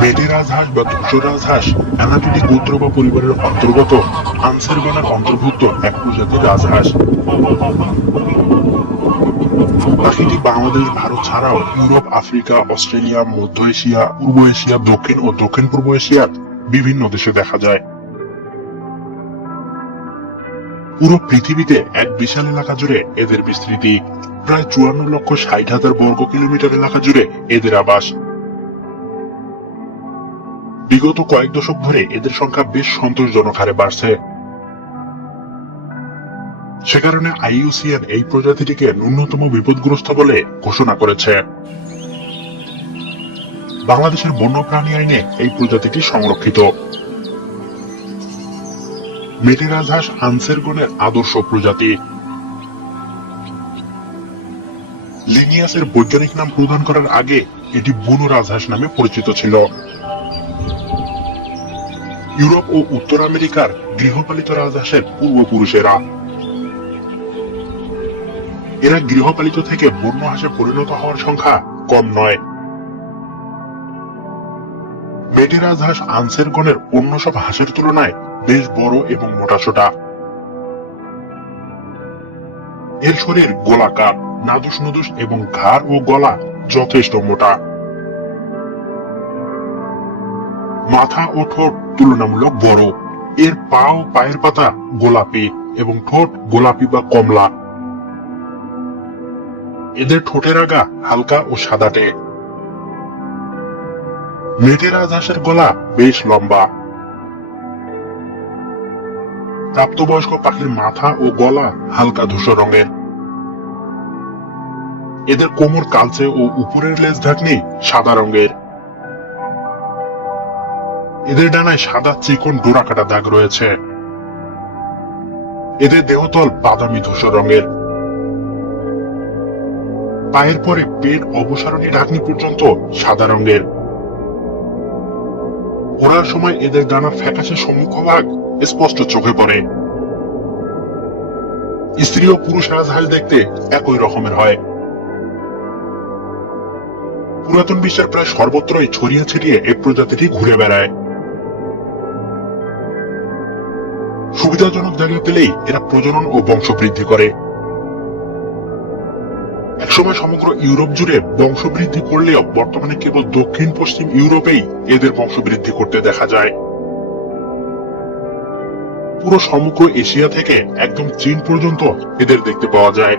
মেটে রাজহাঁস বা ধূসর রাজহাঁস অ্যানাটোলি গোত্র বা পরিবারের অন্তর্গত আনসেরগণের অন্তর্ভুক্ত এক প্রজাতির রাজহাঁস। পাখিটি বাংলাদেশ, ভারত ছাড়াও ইউরোপ, আফ্রিকা, অস্ট্রেলিয়া, মধ্য এশিয়া, পূর্ব এশিয়া, দক্ষিণ ও দক্ষিণ পূর্ব এশিয়ার বিভিন্ন দেশে দেখা যায়। পুরো পৃথিবীতে এক বিশাল এলাকা জুড়ে এদের বিস্তৃতি। প্রায় 54,60,000 বর্গ কিলোমিটার এলাকা জুড়ে এদের আবাস। বিগত কয়েক দশক ধরে এদের সংখ্যা বেশ সন্তোষজনক হারে বাড়ছে। সে কারণে IUCN এই প্রজাতিটিকে ন্যূনতম বিপদগ্রস্ত বলে ঘোষণা করেছে। বাংলাদেশের বন্যপ্রাণী আইনে এই প্রজাতিটি সংরক্ষিত। মেটে রাজহাঁস আনসেরগণের আদর্শ প্রজাতি। লিনিয়াসের বৈজ্ঞানিক নাম প্রদান করার আগে এটি বুনো রাজহাঁস নামে পরিচিত ছিল। ইউরোপ ও উত্তর আমেরিকার গৃহপালিত রাজহাঁসের পূর্বপুরুষেরা। এরা গৃহপালিত থেকে বন্য হাঁসে পরিণত হওয়ার সংখ্যা কম নয়। মেটে রাজহাঁস আনসেরগণের অন্য সব হাঁসের তুলনায় বেশ বড় এবং মোটাসোটা। এর শরীর গোলাকার, নাদুস নুদুস এবং ঘাড় ও গলা যথেষ্ট মোটা। মাথা ও ঠোঁট তুলনামূলক বড়। এর পা ও পায়ের পাতা গোলাপি এবং ঠোঁট গোলাপি বা কমলা। এদের ঠোঁটের আগা হালকা ও সাদাটে। মেটে রাজহাঁসের গলা বেশ লম্বা। প্রাপ্তবয়স্ক পাখির মাথা ও গলা হালকা ধূসর রঙের। এদের কোমর কালচে ও উপরের লেজ ঢাকনি সাদা রঙের। এদের ডানায় সাদা চিকন ডোরাকাটা দাগ রয়েছে। এদের দেহতল বাদামি ধূসর রঙের। পায়ের পরে পেট অবসারণী ঢাকনি পর্যন্ত সাদা রঙের। ওড়ার সময় এদের ডানার ফ্যাকাশে সম্মুখভাগ স্পষ্ট চোখে পড়ে। স্ত্রী ও পুরুষ রাজহাঁস দেখতে একই রকমের হয়। পুরাতন বিশ্বের প্রায় সর্বত্রই ছড়িয়ে ছিটিয়ে এই প্রজাতিটি ঘুরে বেড়ায়। সুবিধাজনক জায়গা পেলেই এরা প্রজনন ও বংশবৃদ্ধি করে। একসময় সমগ্র ইউরোপ জুড়ে বংশবৃদ্ধি করলেও বর্তমানে কেবল দক্ষিণ পশ্চিম ইউরোপেই এদের বংশবৃদ্ধি করতে দেখা যায়। পুরো সমগ্র এশিয়া থেকে একদম চীন পর্যন্ত এদের দেখতে পাওয়া যায়।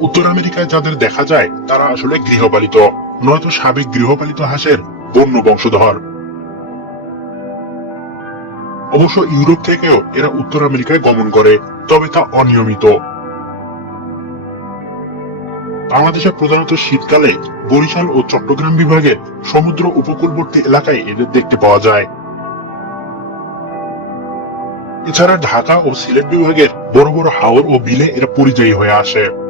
উত্তর আমেরিকায় যাদের দেখা যায় তারা আসলে গৃহপালিত, নয়তো সাবেক গৃহপালিত হাঁসের বন্য বংশধর। অবশ্য ইউরোপ থেকেও এরা উত্তর আমেরিকায় গমন করে, তবে তা অনিয়মিত। বাংলাদেশে প্রধানত শীতকালে বরিশাল ও চট্টগ্রাম বিভাগের সমুদ্র উপকূলবর্তী এলাকায় এদের দেখতে পাওয়া যায়। এছাড়া ঢাকা ও সিলেট বিভাগের বড় বড় হাওর ও বিলে এরা পরিযায়ী হয়ে আসে।